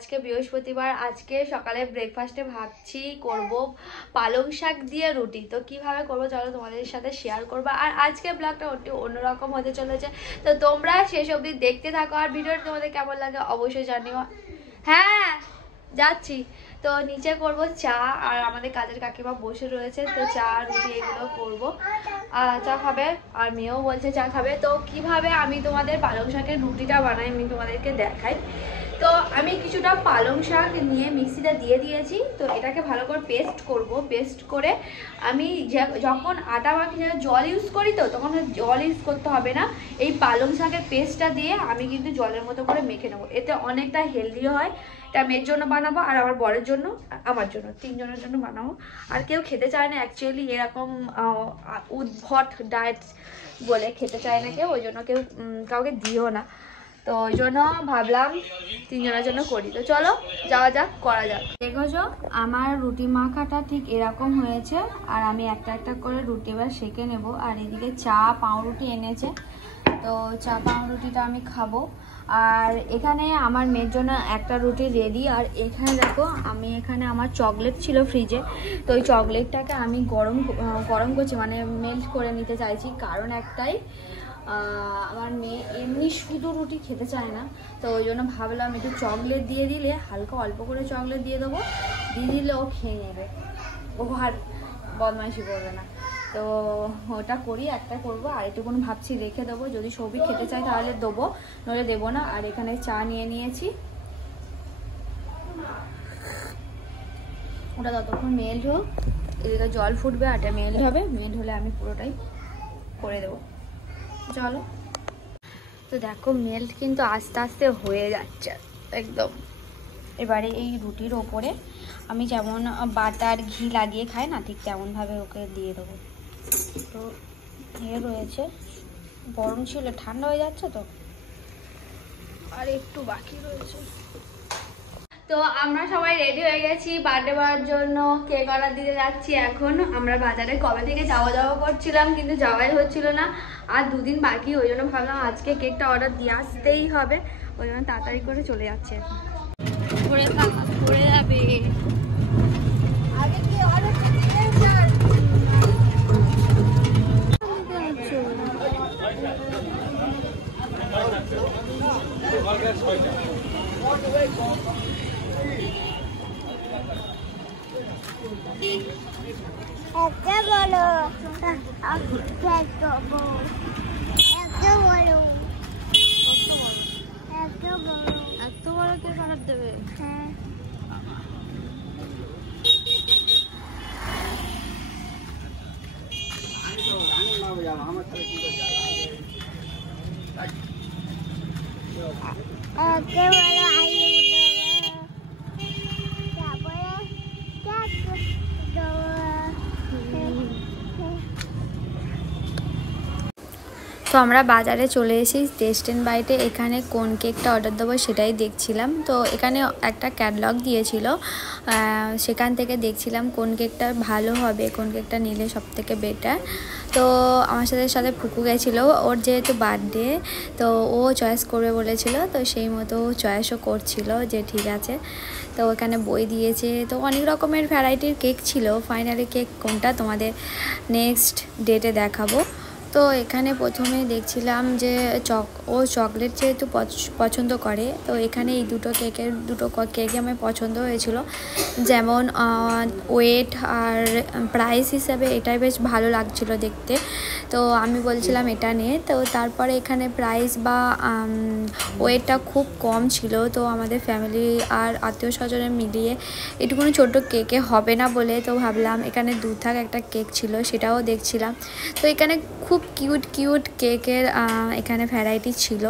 আজকে বৃহস্পতিবার। আজকে সকালে ব্রেকফাস্টে ভাবছি করব পালং শাক দিয়ে রুটি। তো কিভাবে করব চলো তোমাদের সাথে শেয়ার করব। আর আজকে ব্লগটা একটু অন্যরকম হতে চলেছে, তো তোমরা শেষ অবধি দেখতে থাকো। আর ভিডিওটা তোমাদের কেমন লাগে অবশ্যই জানিও। হ্যাঁ যাচ্ছি। তো নিচে করব চা, আর আমাদের কাজের কাকিমা বসে রয়েছে, তো চা রুটি এগুলো করব। চা খাবে আর মেয়েও বলছে চা খাবে। তো কিভাবে আমি তোমাদের পালং শাকের রুটিটা বানাই আমি তোমাদেরকে দেখাই। তো আমি কিছুটা পালং শাক নিয়ে মিক্সিতে দিয়ে দিয়েছি। তো এটাকে ভালো করে পেস্ট করব। পেস্ট করে আমি যখন আটা মাখি জল ইউজ করি, তো তখন জল ইউজ করতে হবে না। এই পালং শাকের পেস্টটা দিয়ে আমি কিন্তু জলের মতো করে মেখে নেবো। এতে অনেকটা হেলদিও হয়। এটা মেয়ের জন্য বানাবো, আর আমার বরের জন্য, আমার জন্য, তিনজনের জন্য বানাবো। আর কেউ খেতে চায় না অ্যাকচুয়ালি, এরকম উদ্ভট ডায়েট বলে খেতে চায় না কেউ, ওই জন্য কেউ কাউকে দিও না। তো ওই জন্য ভাবলাম তিনজনের জন্য করি। তো চলো যাওয়া যাক, করা যাক। দেখেছো আমার রুটি মাখাটা ঠিক এরকম হয়েছে, আর আমি একটা একটা করে রুটি এবার সেঁকে নেব। আর এদিকে চা পাউরুটি এনেছে, তো চা পাউরুটিটা আমি খাবো। আর এখানে আমার মেয়ের জন্য একটা রুটি রেডি। আর এখানে দেখো আমি এখানে আমার চকলেট ছিল ফ্রিজে, তো ওই চকলেটটাকে আমি গরম করছি, মানে মেল্ট করে নিতে চাইছি। কারণ একটাই, আমার মেয়ে এমনি শুধু রুটি খেতে চায় না, তো ওই জন্য ভাবলাম একটু চকলেট দিয়ে দিলে, হালকা অল্প করে চকলেট দিয়ে দেবো, দিয়ে দিলে ও খেয়ে নেবে, ও আর বদমাইশি করবে না। তো ওটা করি, একটা করবো। আর একটুকুন ভাবছি রেখে দেবো, যদি সৌভিক খেতে চায় তাহলে দেবো, নইলে দেবো না। আর এখানে চা নিয়ে নিয়েছি, ওটা ততক্ষণ মেল্ট হোক। এদিকে জল ফুটবে, আটা মেল্ট হবে, মেল্ট হলে আমি পুরোটাই করে দেবো। চলো। তো দেখো মেল্ট কিন্তু আস্তে আস্তে হয়ে যাচ্ছে একদম। এবারে এই রুটির ওপরে আমি যেমন বাটার ঘি লাগিয়ে খাই না, ঠিক তেমনভাবে ওকে দিয়ে দেবো। তো রয়েছে, গরম ছিল, ঠান্ডা হয়ে যাচ্ছে, তো আর একটু বাকি রয়েছে। তো আমরা সবাই রেডি হয়ে গেছি বার্থডে করার জন্য, কেক অর্ডার দিতে যাচ্ছি এখন। আমরা বাজারে কবে থেকে যাওয়া করছিলাম, কিন্তু যাওয়াই হচ্ছিল না। আর দুদিন বাকি, ওই জন্য ভাবলাম আজকে কেকটা অর্ডার দিয়ে আসতেই হবে, ওই জন্য তাড়াতাড়ি করে চলে যাচ্ছে এখন। পড়ে যাবে। একটা বলো, এত বড় কেক অর্ডার দেবে? হ্যাঁ। তো আমরা বাজারে চলে এসেছি টেস্ট এন্ড বাইটে। এখানে কোন কেকটা অর্ডার দেবো সেটাই দেখছিলাম। তো এখানে একটা ক্যাটালগ দিয়েছিল, সেখান থেকে দেখছিলাম কোন কেকটা ভালো হবে, কোন কেকটা নিলে সবথেকে বেটার। তো আমার সাথে ফুকু গেছিলো, ওর যেহেতু বার্থডে, তো ও চয়েস করবে বলেছিল, তো সেই মতো চয়েসও করছিল যে ঠিক আছে। তো ওখানে বই দিয়েছে, তো অনেক রকমের ভ্যারাইটির কেক ছিল। ফাইনালি কেক কোনটা তোমাদের নেক্সট ডেটে দেখাবো। তো এখানে প্রথমে দেখছিলাম যে ও চকলেট যেহেতু পছন্দ করে, তো এখানে এই দুটো কেকই আমার পছন্দ হয়েছিল। যেমন ওয়েট আর প্রাইস হিসাবে এটাই বেশ ভালো লাগছিল দেখতে, তো আমি বলছিলাম এটা নিয়ে। তো তারপরে এখানে প্রাইস বা ওয়েটটা খুব কম ছিল, তো আমাদের ফ্যামিলি আর আত্মীয় স্বজনের মিলিয়ে এটুকুনি ছোট কেকে হবে না বলে, তো ভাবলাম এখানে দুধাক একটা কেক ছিল, সেটাও দেখছিলাম। তো এখানে খুব কিউট কেকের এখানে ভ্যারাইটি ছিল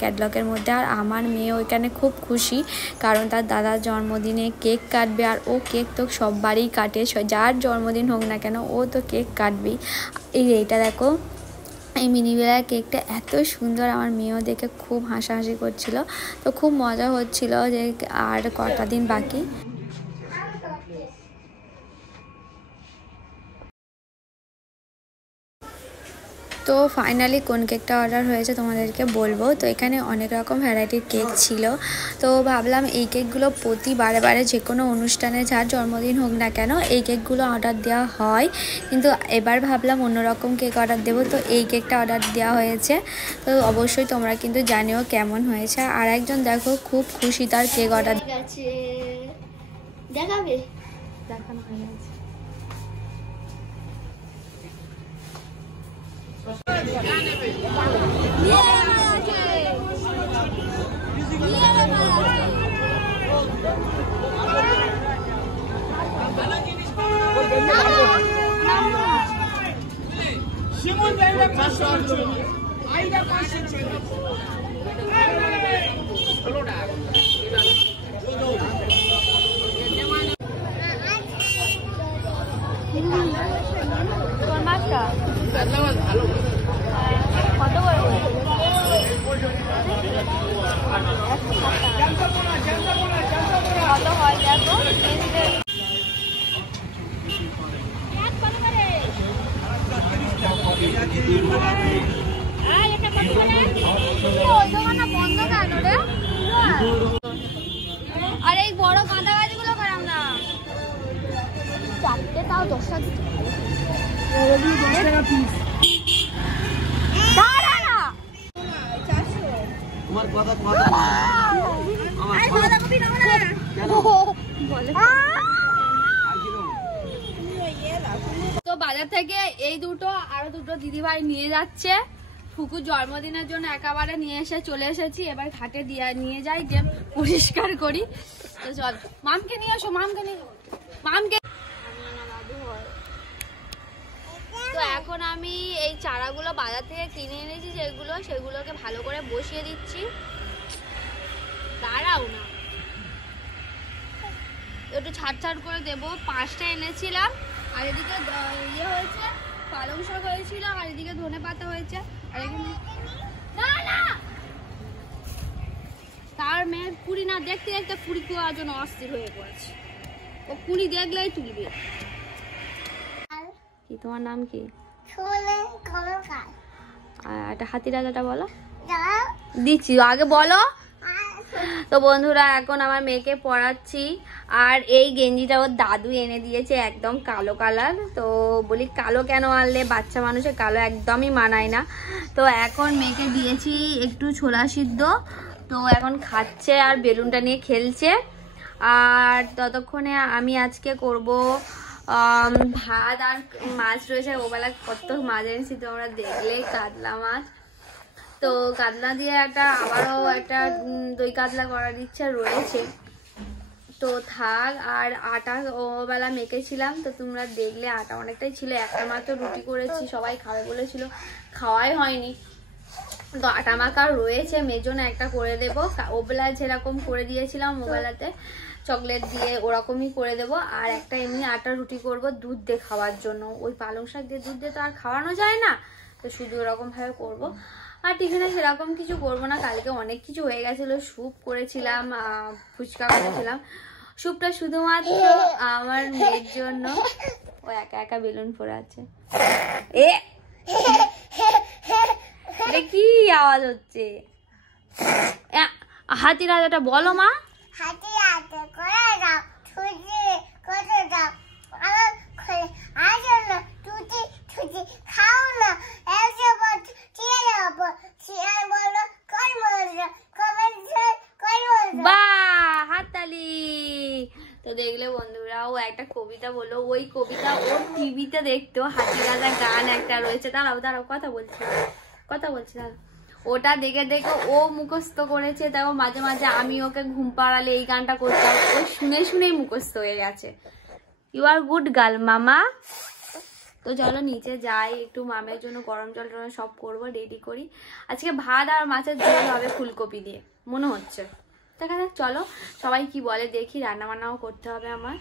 ক্যাটালগের মধ্যে। আর আমার মেয়ে ওইখানে খুব খুশি, কারণ তার দাদার জন্মদিনে কেক কাটবে। আর ও কেক তো সববারই কাটে, যার জন্মদিন হোক না কেন ও তো কেক কাটবেই। এইটা দেখো, এই মিনিবেলার কেকটা এত সুন্দর, আমার মেয়েও দেখে খুব হাসাহাসি করছিল। তো খুব মজা হচ্ছিল যে আর কটা দিন বাকি। তো ফাইনালি কোন কেকটা অর্ডার হয়েছে তোমাদেরকে বলবো। তো এখানে অনেক রকম ভ্যারাইটির কেক ছিল, তো ভাবলাম এই কেকগুলো প্রতি বারে বারে যে কোনো অনুষ্ঠানে যার জন্মদিন হোক না কেন এই কেকগুলো অর্ডার দেওয়া হয়, কিন্তু এবার ভাবলাম অন্যরকম কেক অর্ডার দেবো। তো এই কেকটা অর্ডার দেওয়া হয়েছে, তো অবশ্যই তোমরা কিন্তু জানিও কেমন হয়েছে। আর একজন দেখো খুব খুশি, তার কেক অর্ডার গেছে, দেখাবে, দেখানো হয়ে গেছে। কত করে কত হয় দেখো। বন্ধ কেন রে? আর এই বড় কাঁদা গাছগুলো খারাপ না, চারটে তাও 10 টাকা পিস। তো বাজার থেকে এই দুটো আরো দুটো দিদিভাই নিয়ে যাচ্ছে ফুকুর জন্মদিনের জন্য, একেবারে নিয়ে এসে চলে এসেছি। এবার ঘাটে নিয়ে যাই, যে পরিষ্কার করি। তো চল, মামকে নিয়ে এসো, মামকে তো এখন আমি এই চারাগুলো বাজার থেকে কিনে এনেছি, সেগুলোকে ভালো করে বসিয়ে দিচ্ছি। দাঁড়াও না, একটু ছাড় করে দেবো। 5টা এনেছিলাম, আর এদিকে ইয়ে হয়েছে, পালং শাক হয়েছিল, আর এদিকে ধনে পাতা হয়েছে। আর এখানে তার মেয়ের কুড়ি না দেখতে দেখতে কুড়ি খাওয়ার জন্য অস্থির হয়ে পড়েছে। ও কুড়ি দেখলেই তুলবে। কি তোমার নাম কি? একটা হাতি রাজাটা বলো, দিচ্ছি আগে বলো। তো বন্ধুরা এখন আমার মেয়েকে পড়াচ্ছি, আর এই গেঞ্জিটা ওর দাদু এনে দিয়েছে, একদম কালো কালার। তো বলি কালো কেন আনলে, বাচ্চা মানুষের কালো একদমই মানায় না। তো এখন মেয়েকে দিয়েছি একটু ছোলা সিদ্ধ, তো এখন খাচ্ছে আর বেলুনটা নিয়ে খেলছে। আর ততক্ষণে আমি আজকে করব ভাত, আর মাছ রয়েছে। ওবেলা কত মাছ এনেছি তোমরা দেখলে, কাতলা মাছ। তো কাতলা দিয়ে আবারও একটা দই কাতলা করার ইচ্ছা রয়েছে। তো থাক, আর আটা ওবেলা মেখেছিলাম, তো তোমরা দেখলে আটা অনেকটাই ছিল। একটা মাত্র রুটি করেছি, সবাই খাবে বলেছিল, খাওয়াই হয়নি। তো আটা মাখা রয়েছে, মেয়ের জন্য একটা করে দেবো। ওবেলা যেরকম করে দিয়েছিলাম ওবেলাতে চকলেট দিয়ে, ওরকমই করে দেবো। আর একটা এমনি আটা রুটি করব দুধ দিয়ে খাওয়ার জন্য। ওই পালং শাক দিয়ে দুধ দিয়ে তো আর খাওয়ানো যায় না, তো শুধু ওরকম ভাবে করবো। আর টিফিনে সেরকম কিছু করবো না, কালকে অনেক কিছু হয়ে গেছিলো। স্যুপ করেছিলাম, ফুচকা করেছিলাম। স্যুপটা শুধুমাত্র আমার মেয়ের জন্য। ও একা একা বেলুন পড়ে আছে। এটা কি আওয়াজ হচ্ছে? হাতি রাজাটা বলো মা। হাতি রাজা করে দাও, ছুটি করে দাও, আর না ছুটি ছুটি খাও না, এসে বল দিয়ে যাব শিয়াল বলো কই মজা কমেন্ট কই মজা। বাহ, হাততালি। তো দেখলে বন্ধুরা, ও একটা কবিতা বললো, ওই কবিতা ওর টিভিতে দেখতো। হাতি রাজা গান একটা রয়েছে, দাঁড়াও কথা বলছি দাঁড়াও। ওটা দেখে দেখে ও মুখস্থ করেছে। তাও মাঝে মাঝে আমি ওকে ঘুম পাড়ালে এই গানটা করতাম, ও শুনেই মুখস্থ হয়ে গেছে। ইউ আর গুড গার্ল মামা। তো চলো নিচে যাই, একটু মামের জন্য গরম জল সব করবো, রেডি করি। আজকে ভাত আর মাছের ঝোল হবে ফুলকপি দিয়ে মনে হচ্ছে, দেখা যাক। চলো সবাই কি বলে দেখি, রান্না বান্নাও করতে হবে আমার।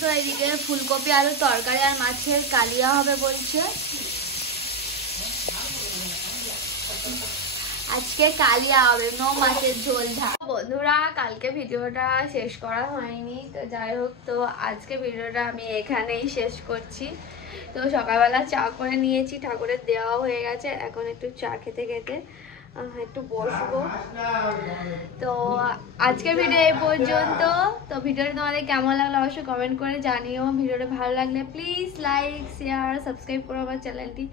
তো এদিকে ফুলকপি আলুর তরকারি আর মাছের কালিয়া হবে বলছে। আজকে কালিয়া হবে, মাছের ঝোল ভাত। বন্ধুরা কালকে ভিডিওটা শেষ করা হয়নি, তো যাই হোক, তো আজকে ভিডিওটা আমি এখানেই শেষ করছি। তো সকালবেলা চা করে নিয়েছি, ঠাকুরের দেওয়া হয়ে গেছে, এখন একটু চা খেতে খেতে একটু বসবো। তো আজকের ভিডিও এই পর্যন্ত। তো ভিডিওটা তোমাদের কেমন লাগলো অবশ্যই কমেন্ট করে জানিও। ভিডিওটা ভালো লাগলে প্লিজ লাইক শেয়ার সাবস্ক্রাইব করো আমার চ্যানেলটি।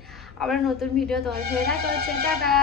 আবার নতুন ভিডিও তোমাদের সাথে দেখা হচ্ছে। টাটা।